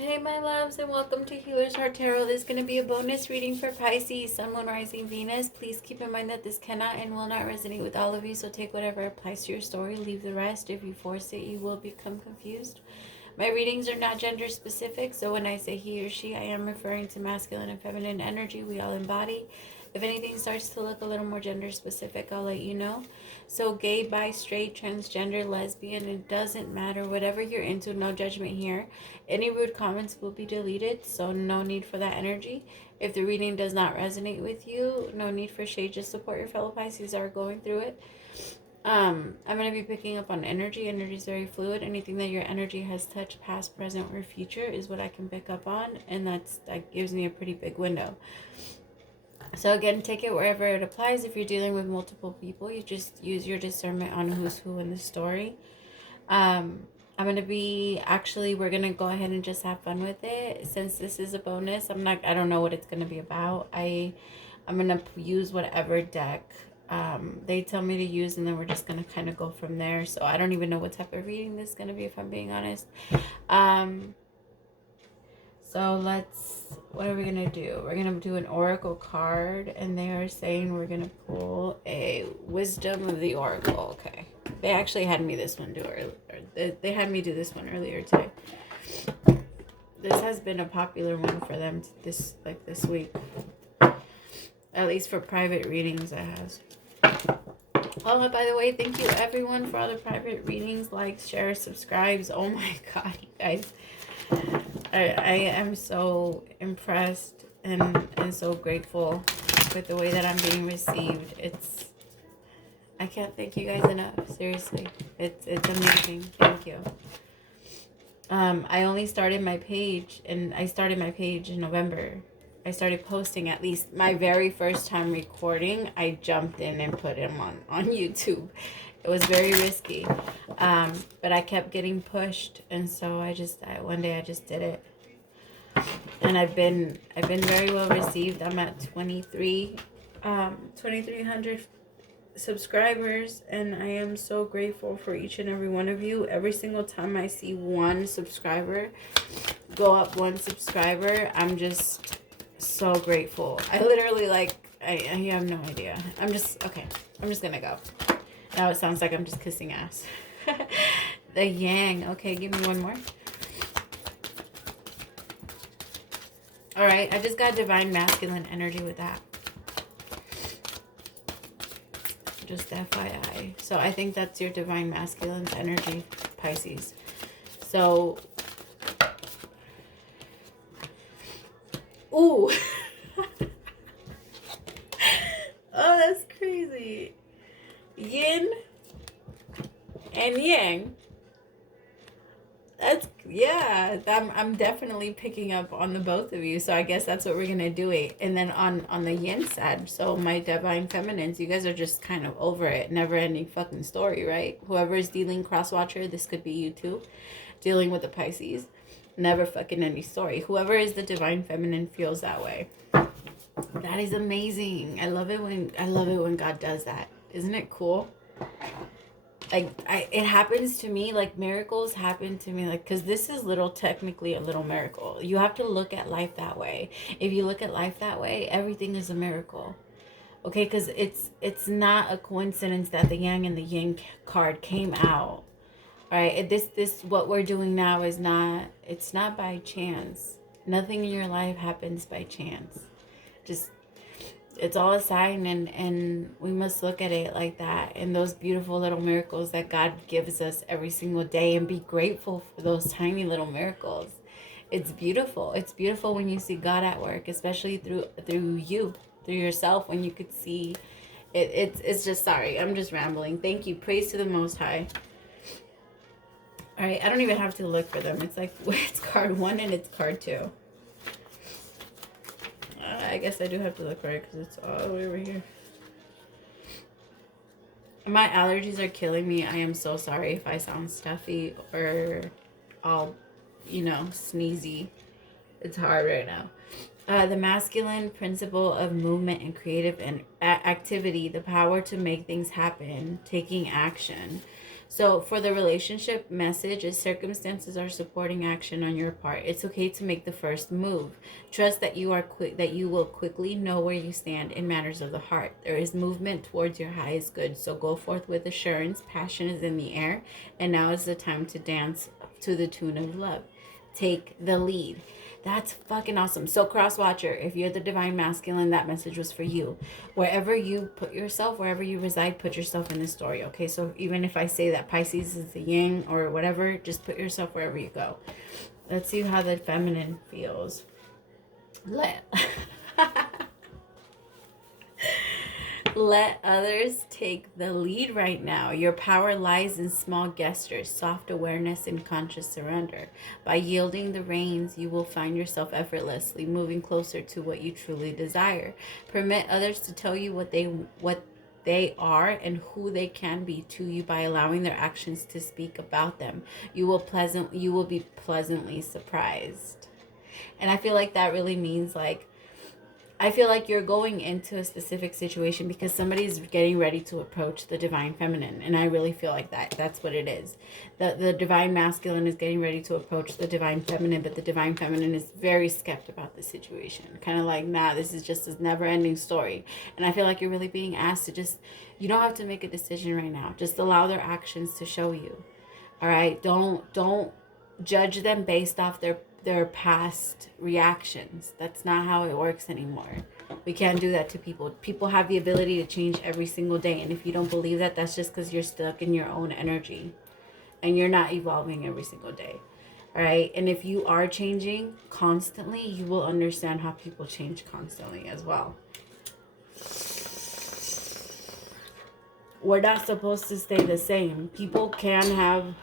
Hey my loves, and welcome to Healer's Heart Tarot. This is going to be a bonus reading for Pisces, Sun, Moon, Rising, Venus. Please keep in mind that this cannot and will not resonate with all of you, so take whatever applies to your story, leave the rest. If you force it, you will become confused. My readings are not gender specific, so when I say he or she, I am referring to masculine and feminine energy we all embody. If anything starts to look a little more gender specific, I'll let you know. So gay, bi, straight, transgender, lesbian, it doesn't matter. Whatever you're into, no judgment here. Any rude comments will be deleted, so no need for that energy. If the reading does not resonate with you, no need for shade. Just support your fellow Pisces that are going through it. I'm going to be picking up on energy. Energy is very fluid. Anything that your energy has touched, past, present, or future, is what I can pick up on, and that gives me a pretty big window. So again, take it wherever it applies. If you're dealing with multiple people, you just use your discernment on who's who in the story. I'm going to be, actually, we're going to go ahead and just have fun with it. Since this is a bonus, I don't know what it's going to be about. I'm going to use whatever deck they tell me to use, and then we're just going to kind of go from there. So I don't even know what type of reading this is going to be, if I'm being honest. So what are we going to do? We're going to do an oracle card, and they are saying we're going to pull a wisdom of the oracle. Okay. They actually had me this one they had me do this one earlier today. This has been a popular one for them this week. At least for private readings, it has. Oh, by the way, thank you everyone for all the private readings, likes, shares, subscribes. Oh my god, you guys. I am so impressed and so grateful with the way that I'm being received. I can't thank you guys enough. Seriously, it's amazing. Thank you. I only started my page, and I started my page in November. I started posting, at least my very first time recording. I jumped in and put him on YouTube. It was very risky, but I kept getting pushed, and so one day I just did it, and I've been very well received. I'm at 2,300 subscribers, and I am so grateful for each and every one of you. Every single time I see one subscriber go up, one subscriber, I'm just so grateful. I literally I have no idea. I'm just gonna go. Now it sounds like I'm just kissing ass. The yang. Okay, give me one more. All right, I just got divine masculine energy with that. Just FYI. So I think that's your divine masculine energy, Pisces. So, ooh. Oh, that's crazy. Yin and yang. I'm definitely picking up on the both of you. So I guess that's what we're gonna do it. And then on the yin side, so my divine feminines, you guys are just kind of over it. Never ending fucking story, right? Whoever is dealing cross watcher, this could be you too, dealing with the Pisces. Never fucking ending story. Whoever is the divine feminine feels that way. That is amazing. I love it when God does that. Isn't it cool? It happens to me, miracles happen to me, because this is technically a little miracle. You have to look at life that way. If you look at life that way, everything is a miracle. Okay, because it's not a coincidence that the yang and the yin card came out. Right? This what we're doing now it's not by chance. Nothing in your life happens by chance. It's all a sign, and we must look at it like that, and those beautiful little miracles that God gives us every single day, and be grateful for those tiny little miracles. It's beautiful. It's beautiful when you see God at work, especially through yourself, when you could see it. It's just, sorry, I'm just rambling. Thank you. Praise to the Most High. All right, I don't even have to look for them. It's card 1 and it's card 2. I guess I do have to look for it because it's all the way over here. My allergies are killing me. I am so sorry if I sound stuffy or all, sneezy. It's hard right now. The masculine principle of movement and creative and activity, the power to make things happen, taking action. So for the relationship message is circumstances are supporting action on your part. It's okay to make the first move. Trust that you will quickly know where you stand in matters of the heart. There is movement towards your highest good. So go forth with assurance. Passion is in the air, and now is the time to dance to the tune of love. Take the lead. That's fucking awesome. So cross watcher, if you're the divine masculine, that message was for you. Wherever you put yourself, wherever you reside, put yourself in the story. Okay, so even if I say that Pisces is the yin or whatever, just put yourself wherever you go. Let's see how the feminine feels. Let others take the lead right now. Your power lies in small gestures, soft awareness, and conscious surrender. By yielding the reins, you will find yourself effortlessly moving closer to what you truly desire. Permit others to tell you what they are and who they can be to you by allowing their actions to speak about them. You will be pleasantly surprised. And I feel like that really means like, I feel like you're going into a specific situation because somebody's getting ready to approach the divine feminine. And I really feel like that's what it is. The divine masculine is getting ready to approach the divine feminine, but the divine feminine is very skeptical about the situation. Kind of like, nah, this is just a never-ending story. And I feel like you're really being asked to just, you don't have to make a decision right now. Just allow their actions to show you. All right? Don't judge them based off their past reactions. That's not how it works anymore. We can't do that to people. People have the ability to change every single day, and if you don't believe that, that's just because you're stuck in your own energy and you're not evolving every single day. All right, and if you are changing constantly, you will understand how people change constantly as well. We're not supposed to stay the same. People can have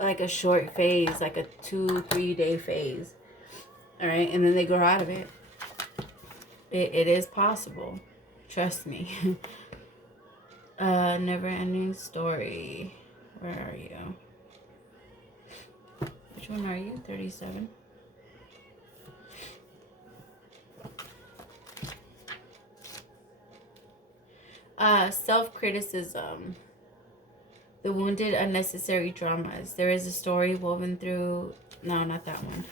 like a short phase, like a 2-3 day phase, all right, and then they grow out of it. It is possible, trust me. Never ending story. Where are you? Which one are you? 37. Self-criticism. The wounded, unnecessary dramas. There is a story woven through... No, not that one.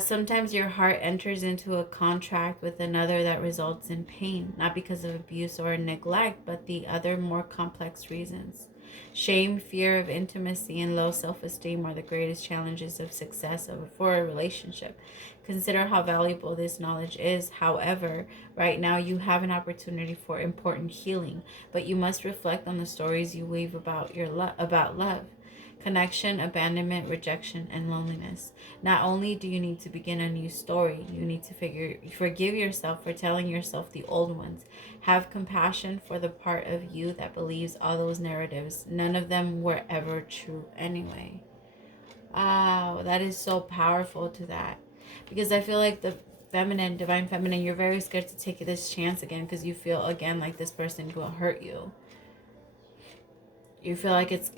Sometimes your heart enters into a contract with another that results in pain, not because of abuse or neglect, but the other more complex reasons. Shame, fear of intimacy, and low self-esteem are the greatest challenges of success for a relationship. Consider how valuable this knowledge is. However, right now you have an opportunity for important healing, but you must reflect on the stories you weave about about love. Connection, abandonment, rejection, and loneliness. Not only do you need to begin a new story, you need to forgive yourself for telling yourself the old ones. Have compassion for the part of you that believes all those narratives. None of them were ever true anyway. Wow, that is so powerful to that. Because I feel like the feminine, divine feminine, you're very scared to take this chance again because you feel again like this person will hurt you. You feel like it's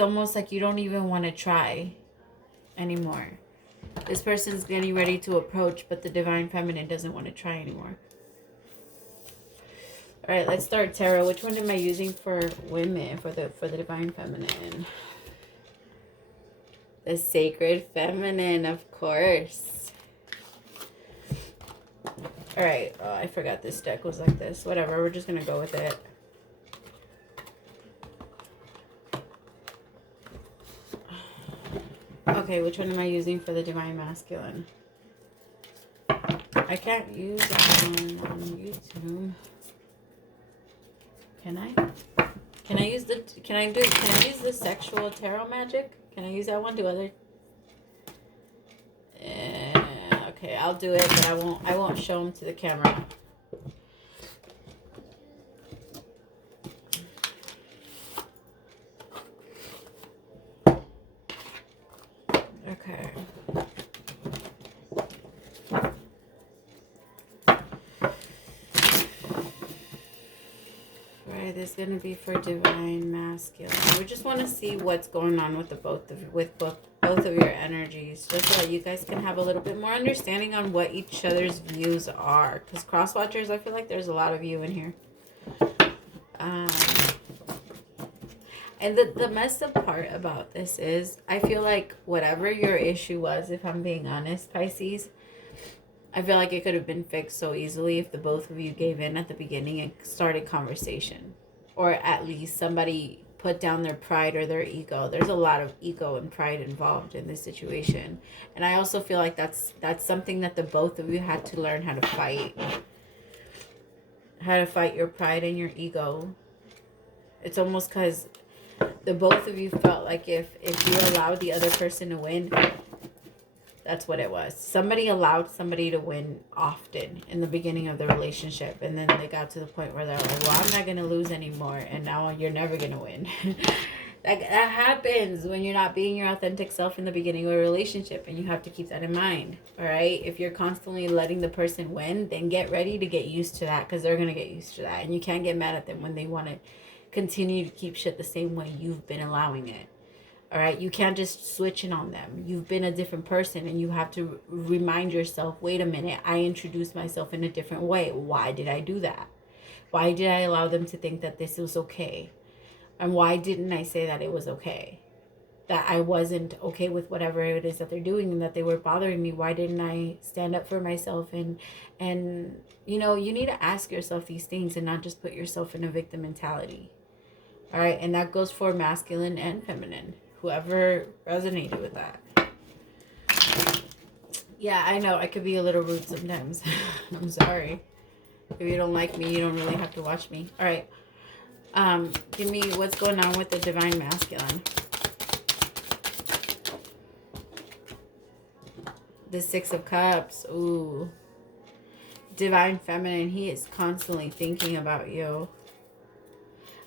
almost like you don't even want to try anymore. This person's getting ready to approach, but the divine feminine doesn't want to try anymore. All right, let's start tarot. Which one am I using for women, for the divine feminine? The sacred feminine, of course. All right, oh, I forgot this deck was like this. Whatever, we're just going to go with it. Okay, which one am I using for the divine masculine? I can't use that one on YouTube. Can I? Can I use the sexual tarot magic? Can I use that one? Okay, I'll do it, but I won't show them to the camera. Okay. Right, this is going to be for divine masculine. We just want to see what's going on with both of your energies, just so that you guys can have a little bit more understanding on what each other's views are. Because cross watchers, I feel like there's a lot of you in here. Um, and the messed up part about this is, I feel like whatever your issue was, if I'm being honest, Pisces, I feel like it could have been fixed so easily if the both of you gave in at the beginning and started conversation. Or at least somebody put down their pride or their ego. There's a lot of ego and pride involved in this situation. And I also feel like that's something that the both of you had to learn how to fight. How to fight your pride and your ego. It's almost because the both of you felt like if you allowed the other person to win, that's what it was. Somebody allowed somebody to win often in the beginning of the relationship. And then they got to the point where they're like, well, I'm not going to lose anymore. And now you're never going to win. that happens when you're not being your authentic self in the beginning of a relationship. And you have to keep that in mind. All right. If you're constantly letting the person win, then get ready to get used to that. Because they're going to get used to that. And you can't get mad at them when they want to continue to keep shit the same way you've been allowing it. All right, you can't just switch it on them. You've been a different person, and you have to remind yourself, wait a minute, I introduced myself in a different way. Why did I do that? Why did I allow them to think that this was okay? And why didn't I say that it was okay? That I wasn't okay with whatever it is that they're doing and that they were bothering me. Why didn't I stand up for myself? And you know, you need to ask yourself these things and not just put yourself in a victim mentality. All right, and that goes for masculine and feminine. Whoever resonated with that. Yeah, I know I could be a little rude sometimes. I'm sorry. If you don't like me, you don't really have to watch me. All right. Give me what's going on with the divine masculine. The Six of Cups. Ooh. Divine feminine. He is constantly thinking about you.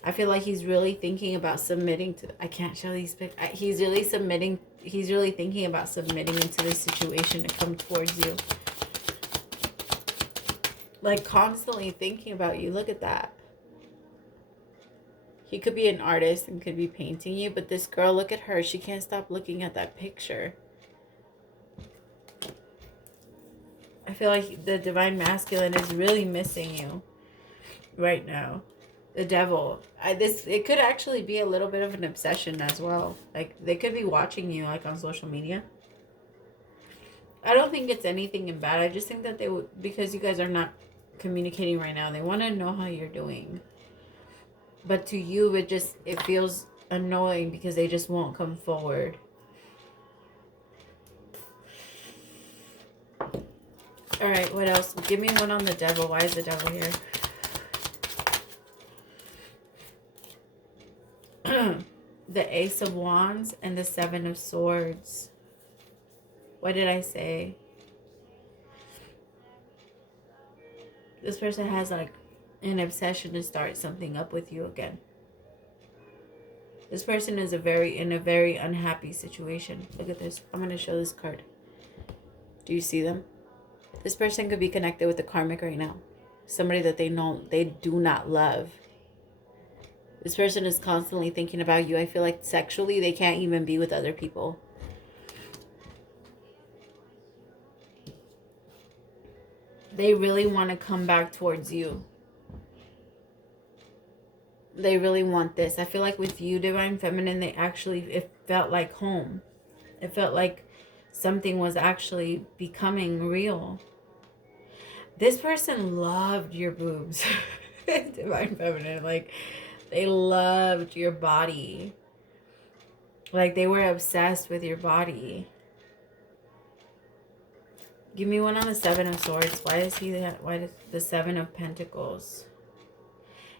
I feel like he's really thinking about submitting to... I can't show these pictures. He's really submitting... He's really thinking about submitting into this situation to come towards you. Like, constantly thinking about you. Look at that. He could be an artist and could be painting you. But this girl, look at her. She can't stop looking at that picture. I feel like the divine masculine is really missing you right now. The devil. It could actually be a little bit of an obsession as well. Like, they could be watching you, like, on social media. I don't think it's anything bad. I just think that they would, because you guys are not communicating right now, they want to know how you're doing. But to you, it feels annoying because they just won't come forward. All right, what else? Give me one on the devil. Why is the devil here? The Ace of Wands and the Seven of Swords. What did I say? This person has like an obsession to start something up with you again. This person is in a very unhappy situation. Look at this. I'm going to show this card. Do you see them? This person could be connected with a karmic right now. Somebody that they know they do not love. This person is constantly thinking about you. I feel like sexually they can't even be with other people. They really want to come back towards you. They really want this. I feel like with you, divine feminine, it felt like home. It felt like something was actually becoming real. This person loved your boobs. Divine feminine, like, they loved your body. Like, they were obsessed with your body. Give me one on the Seven of Swords. Why is the Seven of Pentacles?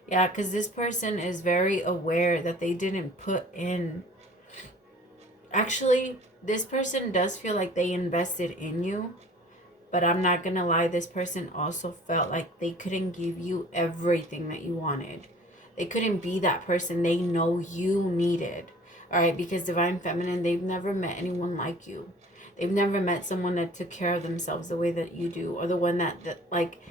Yeah, because this person is very aware that they didn't put in... Actually, this person does feel like they invested in you. But I'm not going to lie, this person also felt like they couldn't give you everything that you wanted. They couldn't be that person they know you needed. All right, because divine feminine, they've never met anyone like you. They've never met someone that took care of themselves the way that you do. Or the one that like,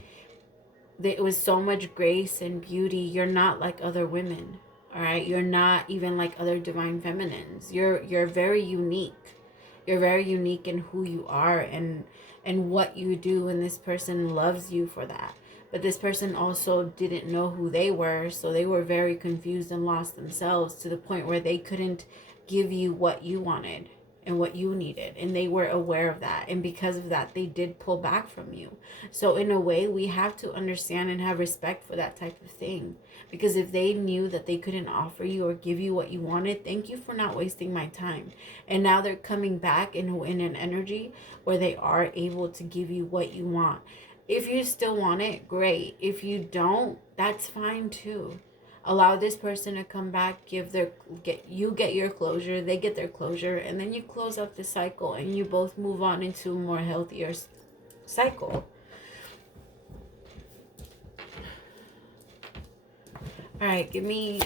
it was so much grace and beauty. You're not like other women. All right, you're not even like other divine feminines. You're very unique. You're very unique in who you are and what you do, and this person loves you for that. But this person also didn't know who they were, so they were very confused and lost themselves to the point where they couldn't give you what you wanted and what you needed, and they were aware of that, and because of that they did pull back from you. So in a way, we have to understand and have respect for that type of thing, because if they knew that they couldn't offer you or give you what you wanted, thank you for not wasting my time. And now they're coming back in an energy where they are able to give you what you want. If you still want it, great. If you don't, that's fine too. Allow this person to come back, get your closure, they get their closure, and then you close up the cycle and you both move on into a more healthier cycle. All right, give me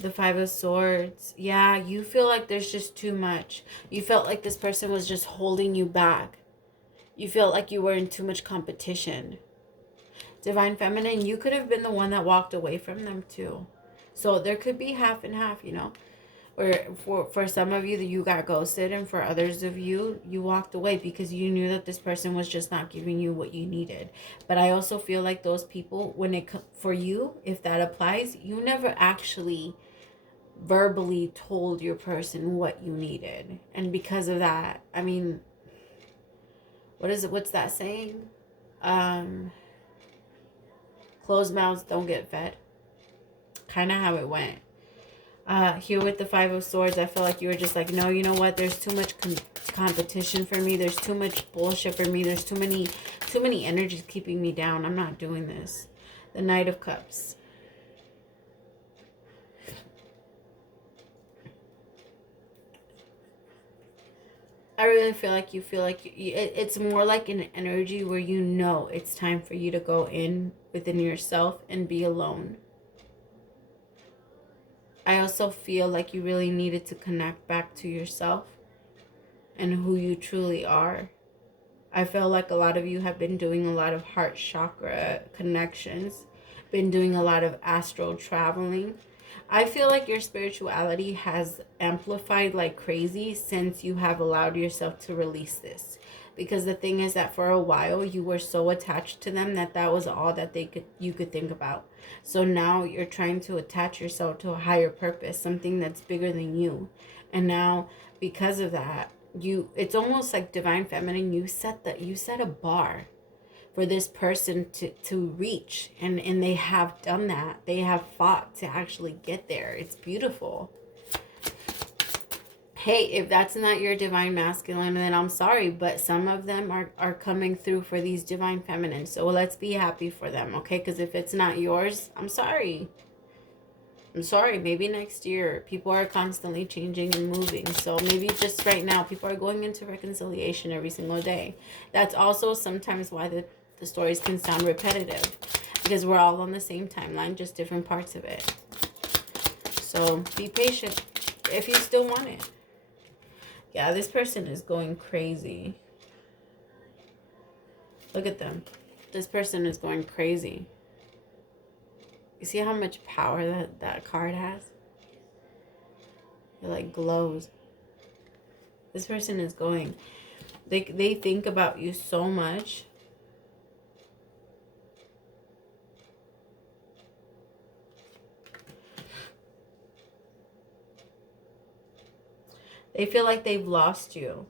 the Five of Swords. Yeah, you feel like there's just too much. You felt like this person was just holding you back. You felt like you were in too much competition. Divine Feminine, you could have been the one that walked away from them too. So there could be half and half, you know. Or for some of you, that you got ghosted, and for others of you, you walked away because you knew that this person was just not giving you what you needed. But I also feel like those people, for you, if that applies, you never actually verbally told your person what you needed. And because of that, I mean, what's that saying? Closed mouths don't get fed. Kind of how it went. Here with the Five of Swords, I feel like you were just like, no, you know what? There's too much competition for me. There's too much bullshit for me. There's too many energies keeping me down. I'm not doing this. The Knight of Cups. I really feel like it's more like an energy where you know it's time for you to go within yourself and be alone. I also feel like you really needed to connect back to yourself and who you truly are. I feel like a lot of you have been doing a lot of heart chakra connections, been doing a lot of astral traveling. I feel like your spirituality has amplified like crazy since you have allowed yourself to release this. Because the thing is that for a while you were so attached to them that was all that you could think about. So now you're trying to attach yourself to a higher purpose, something that's bigger than you. And now because of that, it's almost like Divine Feminine, you set a bar for this person to reach, and they have done that. They have fought to actually get there. It's beautiful. Hey, if that's not your Divine Masculine, then I'm sorry, but some of them are coming through for these Divine Feminines. So let's be happy for them, okay? Because if it's not yours, I'm sorry. I'm sorry. Maybe next year. People are constantly changing and moving. So maybe just right now, people are going into reconciliation every single day. That's also sometimes why the stories can sound repetitive. Because we're all on the same timeline, just different parts of it. So be patient if you still want it. Yeah, this person is going crazy. Look at them. This person is going crazy. You see how much power that card has? It like glows. This person is going. They think about you so much. They feel like they've lost you.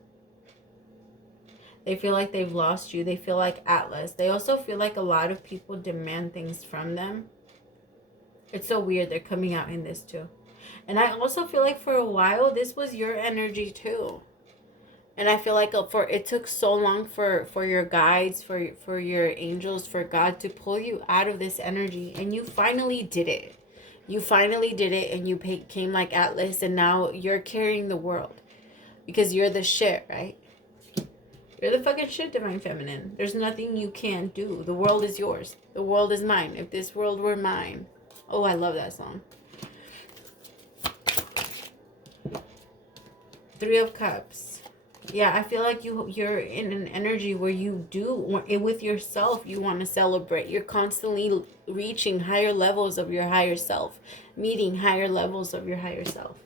They feel like they've lost you. They feel like Atlas. They also feel like a lot of people demand things from them. It's so weird. They're coming out in this too. And I also feel like for a while, this was your energy too. And I feel like it took so long for your guides, for your angels, for God to pull you out of this energy. And you finally did it. You finally did it, and you came like Atlas, and now you're carrying the world. Because you're the shit, right? You're the fucking shit, Divine Feminine. There's nothing you can't do. The world is yours. The world is mine. If this world were mine. Oh, I love that song. Three of Cups. Yeah, I feel like you're in an energy where you do, with yourself, you want to celebrate. You're constantly reaching higher levels of your higher self. Meeting higher levels of your higher self.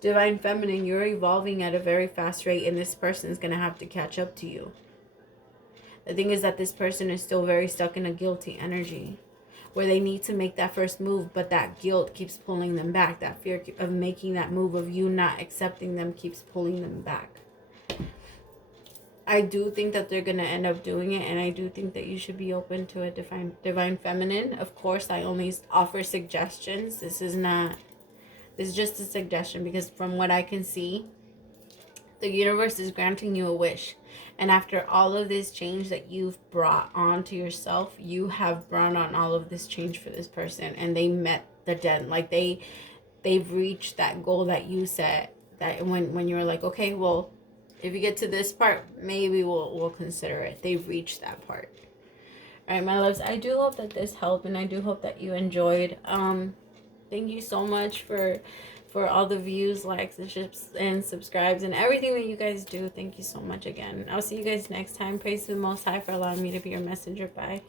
Divine Feminine, you're evolving at a very fast rate, and this person is going to have to catch up to you. The thing is that this person is still very stuck in a guilty energy where they need to make that first move, but that guilt keeps pulling them back. That fear of making that move, of you not accepting them, keeps pulling them back. I do think that they're going to end up doing it, and I do think that you should be open to a divine feminine. Of course, I only offer suggestions. This is just a suggestion, because from what I can see, the universe is granting you a wish. And after all of this change that you've brought on to yourself, you have brought on all of this change for this person, and they met the deadline. Like they've reached that goal that you set, that when you were like, okay, well, if you get to this part, maybe we'll consider it. They've reached that part. All right, my loves, I do hope that this helped, and I do hope that you enjoyed. Thank you so much for all the views, likes, and subscribes, and everything that you guys do. Thank you so much again. I'll see you guys next time. Praise the Most High for allowing me to be your messenger. Bye.